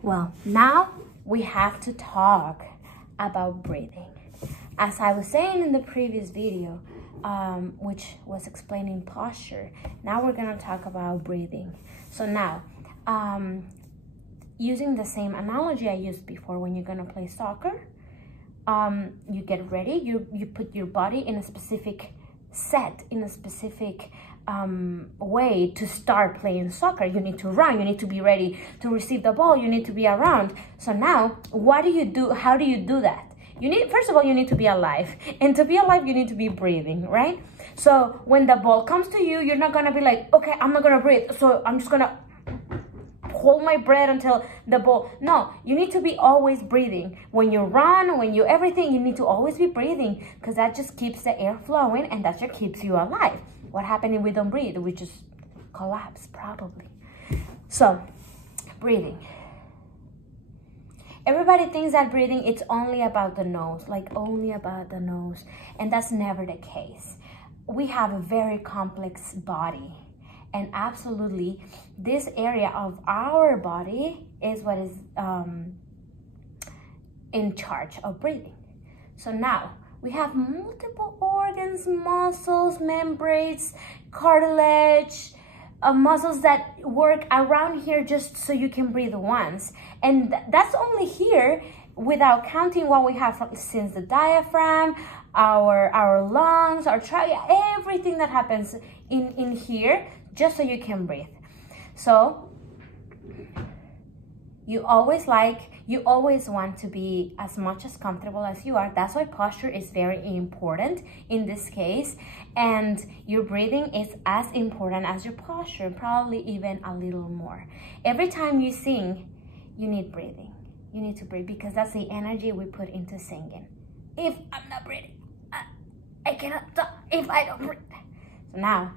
Well, now we have to talk about breathing. As I was saying in the previous video, which was explaining posture, now we're gonna talk about breathing. So now, using the same analogy I used before, when you're gonna play soccer, you get ready, you put your body in a specific set, in a specific way to start playing soccer. You need to run, you need to be ready to receive the ball, you need to be around. So now, what do you do? How do you do that? You need, first of all, you need to be alive. And to be alive, you need to be breathing, right? So when the ball comes to you, you're not gonna be like, okay, I'm not gonna breathe, so I'm just gonna hold my breath until the ball. No, you need to be always breathing. When you run, when you everything, you need to always be breathing, because that just keeps the air flowing and that just keeps you alive. What happens if we don't breathe? We just collapse, probably. So, breathing. Everybody thinks that breathing, it's only about the nose, like only about the nose, and that's never the case. We have a very complex body, and absolutely, this area of our body is what is in charge of breathing. So now, we have multiple organs, muscles, membranes, cartilage, muscles that work around here just so you can breathe once. And that's only here without counting what we have since the diaphragm, our lungs, our trachea, everything that happens in here just so you can breathe. So you always want to be as much as comfortable as you are. That's why posture is very important in this case. And your breathing is as important as your posture, probably even a little more. Every time you sing, you need breathing. You need to breathe, because that's the energy we put into singing. If I'm not breathing, I cannot talk if I don't breathe. So now,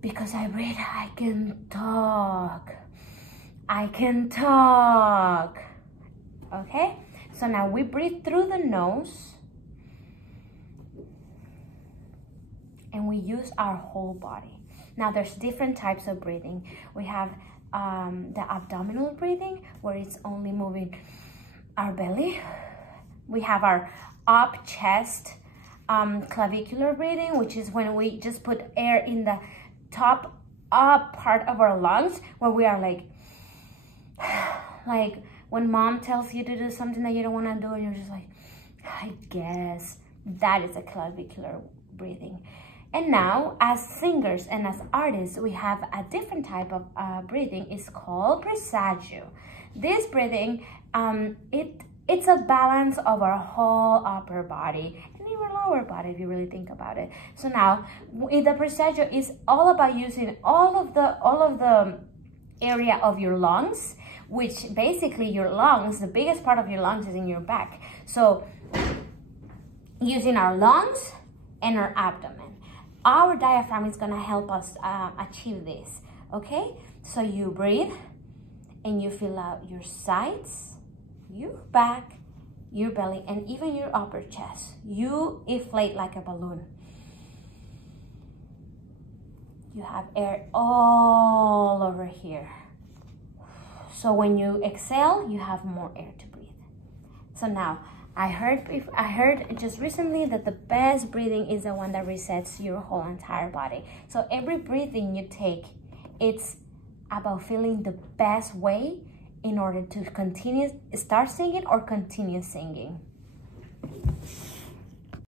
because I breathe, I can talk. I can talk. Okay? So now we breathe through the nose and we use our whole body. Now there's different types of breathing. We have the abdominal breathing, where it's only moving our belly. We have our up chest clavicular breathing, which is when we just put air in the top up part of our lungs, where we are like when mom tells you to do something that you don't want to do and you're just like, I guess. That is a clavicular breathing. And now, as singers and as artists, we have a different type of breathing. It's called presagio. This breathing, it's a balance of our whole upper body and even lower body, if you really think about it. So now, the presagio is all about using all of the area of your lungs, which basically your lungs, the biggest part of your lungs is in your back. So using our lungs and our abdomen. Our diaphragm is gonna help us achieve this, okay? So you breathe and you fill out your sides, your back, your belly, and even your upper chest. You inflate like a balloon. You have air all over here. So when you exhale, you have more air to breathe. So now, I heard just recently that the best breathing is the one that resets your whole entire body. So every breathing you take, it's about feeling the best way in order to start singing or continue singing.